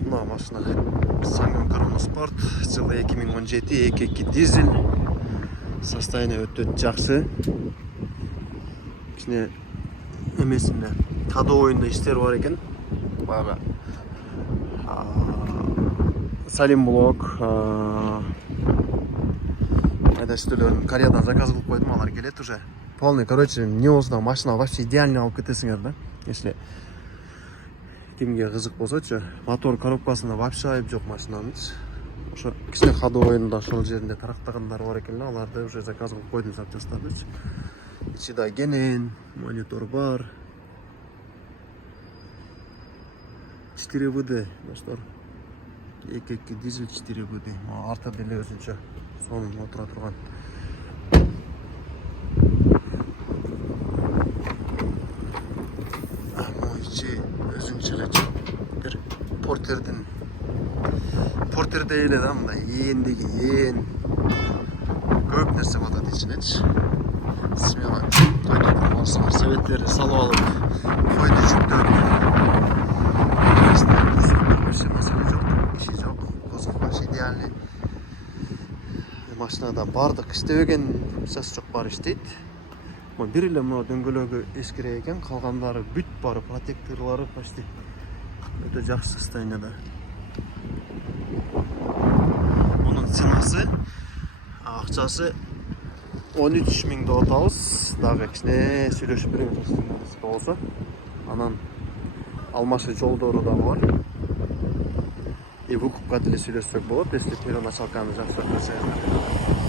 мына машина Ssangyong Corona Sport жылы 2017 2.2 дизель. Состояние өтө жакшы. Кичине эмесинде кадоойунда иштер бар экен. Баягы Салим блок айдаштыларын Кореядан заказ кылып койдум, алар келет уже. Полный, короче, не болсо машина вообще идеально алып кетесиңер да. Если кимге кызык болсочу, мотор коробкасында вообще айып жок машинанын. Ошо кичине ходовойунда ошол жеринде тарактагандар бар экен, аларды уже заказ кылып койдум, запчастарды. Ичи да кенен, монитор бар. 4 ВД, достор. 2.2 дизель 4 ВД. Арта деле өзүнчө сонун отура турган. Ичи өзүнчө эле бир портерде эле да, мындай эендеги ээн көп нерсе батат ичинечи. Смело койдук тургансыңар, советтерди салып алып койду жүктөдүк. Вообще маселе жок, иши жок, козгош идеальный. Машинада бардык иштебеген частчок бар иштейт. Бир эле мына дөңгөлөгү эскире экен, калгандары бүт бары, протекторлору почти өтө жакшы состояниеда. Мунун ценасы, акчасы 13 000 деп атабыз. Дагы кичине сүйлөшүп беребиз болсо. Анан алмашы жолдору да бар. И выкупка деле сүйлөшсөк болот, если первоначалканы жакшы көрсөңүздөр.